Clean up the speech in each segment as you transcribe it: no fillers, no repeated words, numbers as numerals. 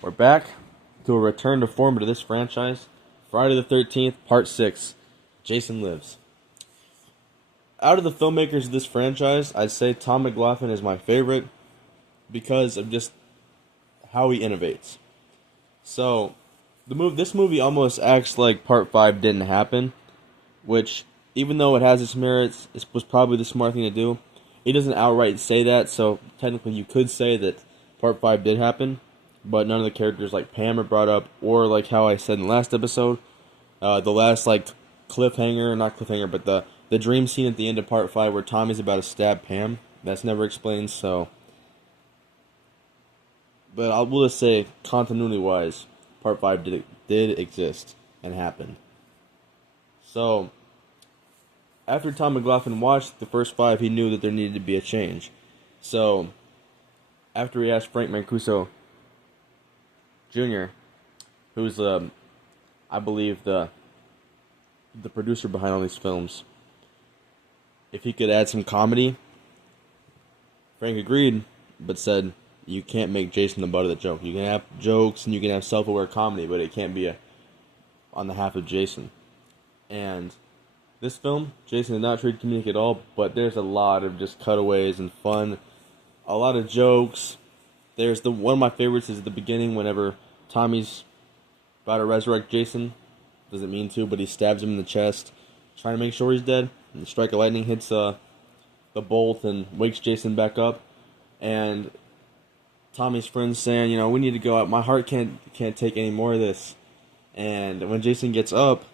We're back to a return to form to this franchise. Friday the 13th, Part 6. Jason Lives. Out of the filmmakers of this franchise, I'd say Tom McLoughlin is my favorite because of just how he innovates. So, this movie almost acts like Part 5 didn't happen, which, even though it has its merits, it was probably the smart thing to do. He doesn't outright say that, so technically you could say that Part 5 did happen, but none of the characters like Pam are brought up, or like how I said in the last episode, the last not cliffhanger, but the dream scene at the end of Part 5 where Tommy's about to stab Pam, that's never explained, so... But I will just say, continuity-wise, Part 5 did exist and happen. So, after Tom McLoughlin watched the first 5, he knew that there needed to be a change. So, after he asked Frank Mancuso Jr., who's, I believe, the producer behind all these films, if he could add some comedy, Frank agreed, but said, you can't make Jason the butt of the joke. You can have jokes and you can have self-aware comedy, but it can't be on the half of Jason. And this film, Jason did not treat comedic at all, but there's a lot of just cutaways and fun, a lot of jokes. There's one of my favorites is at the beginning whenever Tommy's about to resurrect Jason. Doesn't mean to, but he stabs him in the chest, trying to make sure he's dead. And the strike of lightning hits the bolt and wakes Jason back up. And Tommy's friends saying, we need to go out. My heart can't take any more of this. And when Jason gets up,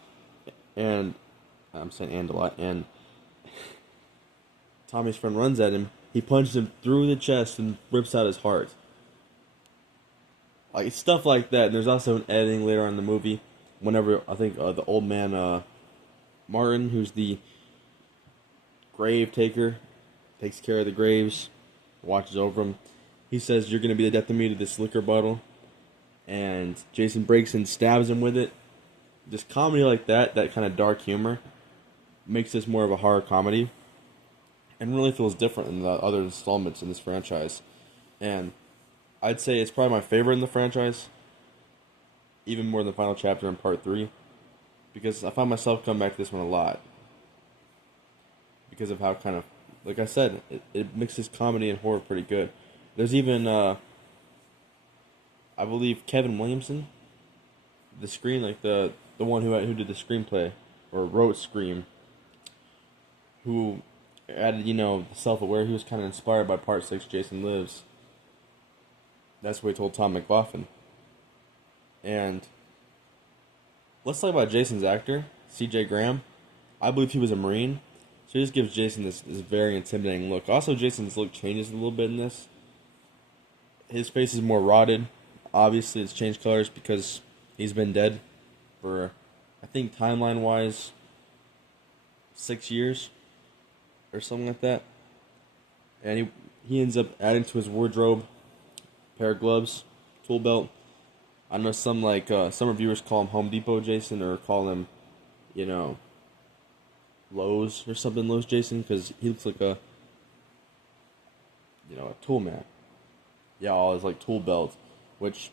and I'm saying and a lot, and Tommy's friend runs at him, he punches him through the chest and rips out his heart. Like stuff like that. And there's also an editing later on in the movie, whenever I think the old man Martin, who's the grave taker, takes care of the graves, watches over them. He says, you're going to be the death of me to this liquor bottle. And Jason breaks and stabs him with it. Just comedy like that kind of dark humor, makes this more of a horror comedy. And really feels different than the other installments in this franchise. And I'd say it's probably my favorite in the franchise. Even more than the final chapter in Part 3. Because I find myself coming back to this one a lot. Because of how kind of, like I said, it mixes comedy and horror pretty good. There's even, I believe, Kevin Williamson, the one who did the screenplay, or wrote Scream, who added, the self-aware. He was kind of inspired by Part 6, Jason Lives. That's what he told Tom McLoughlin. And let's talk about Jason's actor, C.J. Graham. I believe he was a Marine, so he just gives Jason this very intimidating look. Also, Jason's look changes a little bit in this. His face is more rotted. Obviously, it's changed colors because he's been dead for, I think, timeline-wise, 6 years or something like that. And he ends up adding to his wardrobe a pair of gloves, tool belt. I know some reviewers call him Home Depot Jason, or call him, Lowe's or something, Lowe's Jason, because he looks like a tool man. Yeah, all his tool belt, which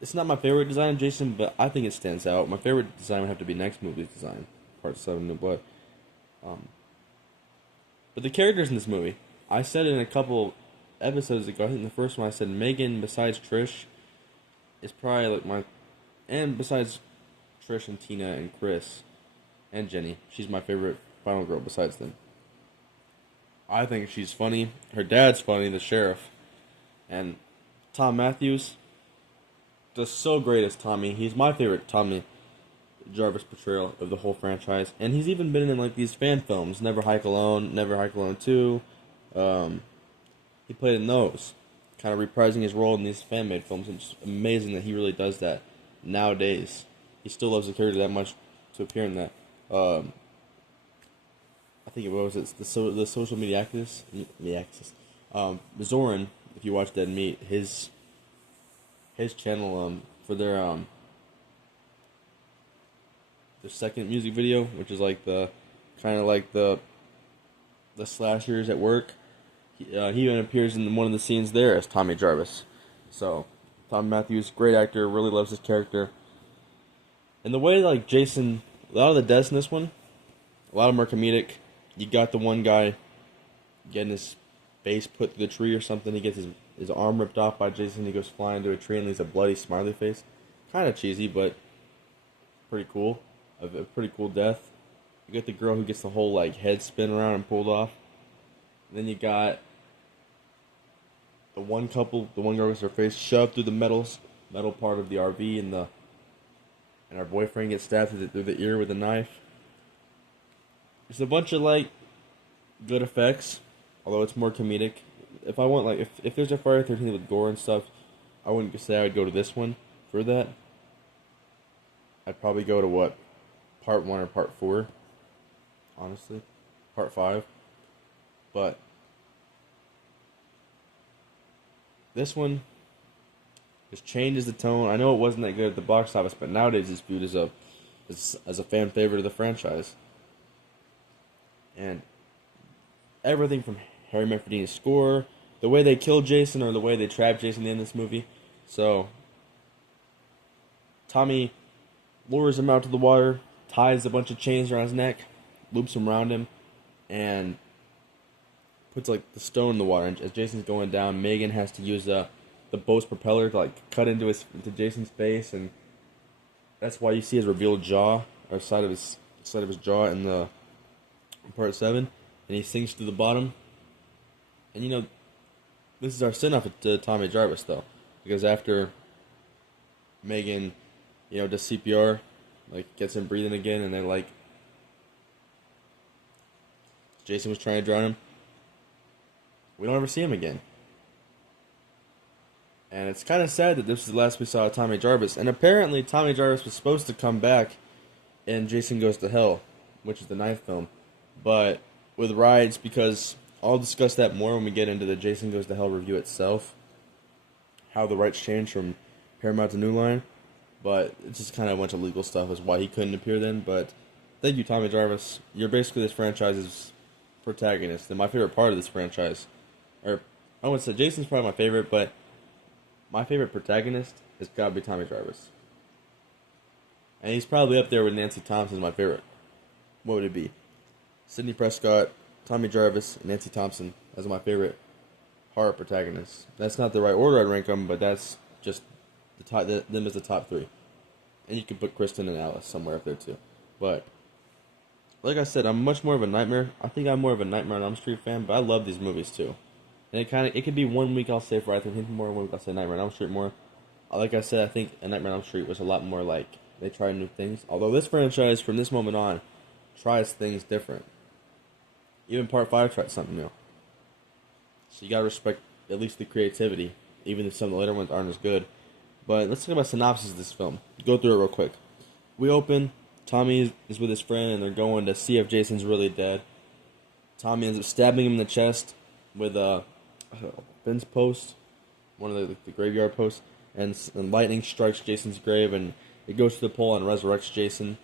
it's not my favorite design of Jason, but I think it stands out. My favorite design would have to be next movie's design, Part 7, New Blood. But the characters in this movie, I said in a couple episodes ago, I think in the first one I said Megan, besides Trish, is probably and besides Trish and Tina and Chris and Jenny, she's my favorite final girl besides them. I think she's funny. Her dad's funny, the sheriff. And Tom Matthews does so great as Tommy. He's my favorite Tommy Jarvis portrayal of the whole franchise. And he's even been in these fan films, Never Hike Alone, Never Hike Alone 2. He played in those, kind of reprising his role in these fan-made films. And it's amazing that he really does that nowadays. He still loves the character that much to appear in that. I think the social media activist, Zoran. If you watch Dead Meat, his channel for their second music video, which is the slashers at work. He even appears in one of the scenes there as Tommy Jarvis. So Tom Matthews, great actor, really loves his character. And the way like Jason, a lot of the deaths in this one, a lot of them are comedic. You got the one guy getting his face put through the tree or something. He gets his arm ripped off by Jason. He goes flying into a tree and leaves a bloody smiley face. Kind of cheesy, but pretty cool. A pretty cool death. You get the girl who gets the whole like head spin around and pulled off. And then you got the one couple, the one girl gets her face shoved through the metal part of the RV, and her boyfriend gets stabbed through the ear with a knife. There's a bunch of like good effects, although it's more comedic. If I want like if there's a Friday 13th with gore and stuff, I wouldn't say I would go to this one for that. I'd probably go to what, part 1 or part 4, honestly, part 5. But this one just changes the tone. I know it wasn't that good at the box office, but nowadays it's viewed as a fan favorite of the franchise. And everything from Harry Manfredini's score, the way they kill Jason or the way they trap Jason in this movie. So Tommy lures him out to the water, ties a bunch of chains around his neck, loops them around him, and puts like the stone in the water. And as Jason's going down, Megan has to use the boat's propeller to like cut into Jason's face, and that's why you see his revealed jaw or side of his jaw in the part 7, and he sinks to the bottom. And you know, this is our send-off to Tommy Jarvis though, because after Megan, you know, does CPR, like gets him breathing again, and then like Jason was trying to drown him, we don't ever see him again. And it's kind of sad that this is the last we saw of Tommy Jarvis. And apparently Tommy Jarvis was supposed to come back in Jason Goes to Hell, which is the 9th film. But with rides, because I'll discuss that more when we get into the Jason Goes to Hell review itself, how the rights changed from Paramount to New Line. But it's just kind of a bunch of legal stuff is why he couldn't appear then. But thank you, Tommy Jarvis. You're basically this franchise's protagonist and my favorite part of this franchise. Or I wouldn't say Jason's probably my favorite, but my favorite protagonist has got to be Tommy Jarvis. And he's probably up there with Nancy Thompson as my favorite. What would it be? Sidney Prescott, Tommy Jarvis, and Nancy Thompson as my favorite horror protagonists. That's not the right order I'd rank them, but that's just them as the top 3. And you can put Kristen and Alice somewhere up there too. But like I said, I'm much more of a Nightmare. I think I'm more of a Nightmare on Elm Street fan, but I love these movies too. And it could be one week I'll say Friday the 13th more, one week I'll say Nightmare on Elm Street more. Like I said, I think A Nightmare on Elm Street was a lot more like they tried new things. Although this franchise, from this moment on, tries things different. Even Part 5 tried something new. So you gotta respect at least the creativity, even if some of the later ones aren't as good. But let's talk about synopsis of this film. Go through it real quick. We open, Tommy is with his friend, and they're going to see if Jason's really dead. Tommy ends up stabbing him in the chest with a fence post, one of the graveyard posts, and lightning strikes Jason's grave, and it goes to the pole and resurrects Jason.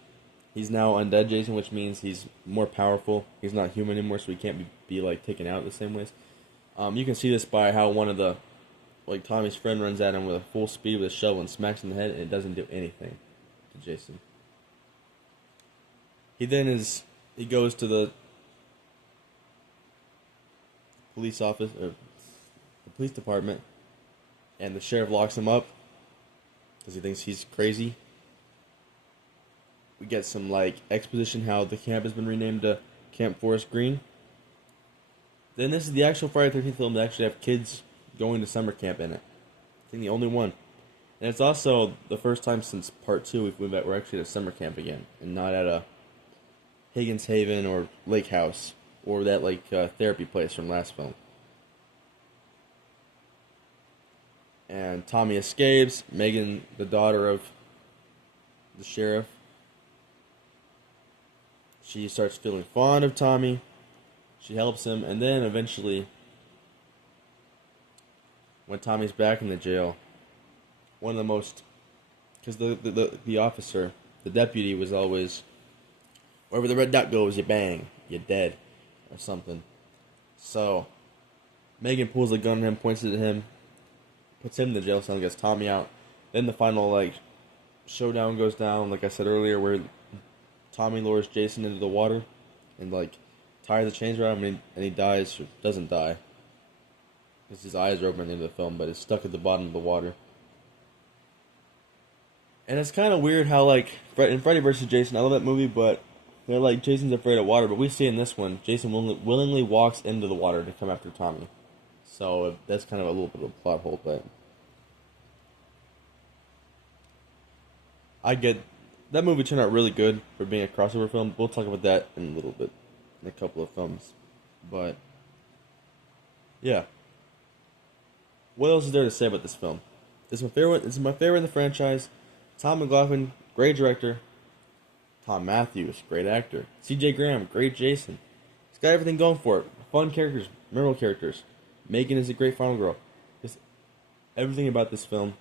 He's now undead Jason, which means he's more powerful. He's not human anymore, so he can't be like taken out the same ways. You can see this by how one of the, like Tommy's friend runs at him with a full speed with a shovel and smacks him in the head, and it doesn't do anything to Jason. He goes to the police office, or the police department, and the sheriff locks him up because he thinks he's crazy. We get some like exposition how the camp has been renamed to Camp Forest Green. Then this is the actual Friday the 13th film that actually have kids going to summer camp in it. I think the only one. And it's also the first time since part 2 we're actually at a summer camp again, and not at a Higgins Haven or Lake House or that like therapy place from last film. And Tommy escapes. Megan, the daughter of the sheriff, she starts feeling fond of Tommy. She helps him, and then eventually, when Tommy's back in the jail, one of the most, because the officer, the deputy, was always, wherever the red dot goes, you bang, you're dead, or something. So Megan pulls the gun on him, points it at him, puts him in the jail cell and gets Tommy out. Then the final like showdown goes down, like I said earlier, where Tommy lures Jason into the water and like ties the chains around him, and he dies, or doesn't die, because his eyes are open at the end of the film, but it's stuck at the bottom of the water. And it's kind of weird how like in Freddy vs. Jason, I love that movie, but they're like Jason's afraid of water, but we see in this one Jason willingly walks into the water to come after Tommy. So that's kind of a little bit of a plot hole, but I get that movie turned out really good for being a crossover film. We'll talk about that in a little bit, in a couple of films, but yeah. What else is there to say about this film? This is my favorite. This is my favorite in the franchise. Tom McLaughlin, great director. Tom Matthews, great actor. C.J. Graham, great Jason. He's got everything going for it. Fun characters, memorable characters. Megan is a great final girl. Just everything about this film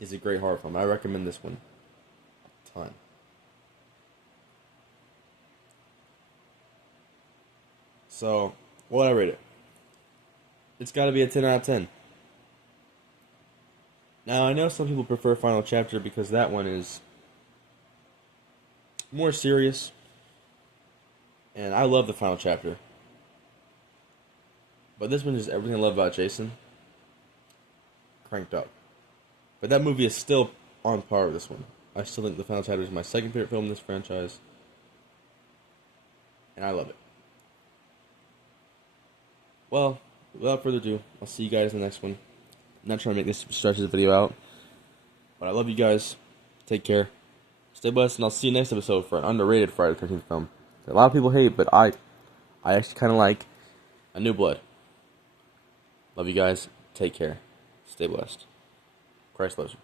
is a great horror film. I recommend this one a ton. So, what would I rate it? It's got to be a 10 out of 10. Now, I know some people prefer Final Chapter because that one is more serious. And I love the Final Chapter. But this one is everything I love about Jason cranked up. But that movie is still on par with this one. I still think the Final Chapter is my second favorite film in this franchise. And I love it. Well, without further ado, I'll see you guys in the next one. I'm not trying to make this stretch this video out. But I love you guys. Take care. Stay blessed, and I'll see you next episode for an underrated Friday the 13th film. A lot of people hate, but I actually kind of like A New Blood. Love you guys. Take care. Stay blessed. Christ loves you.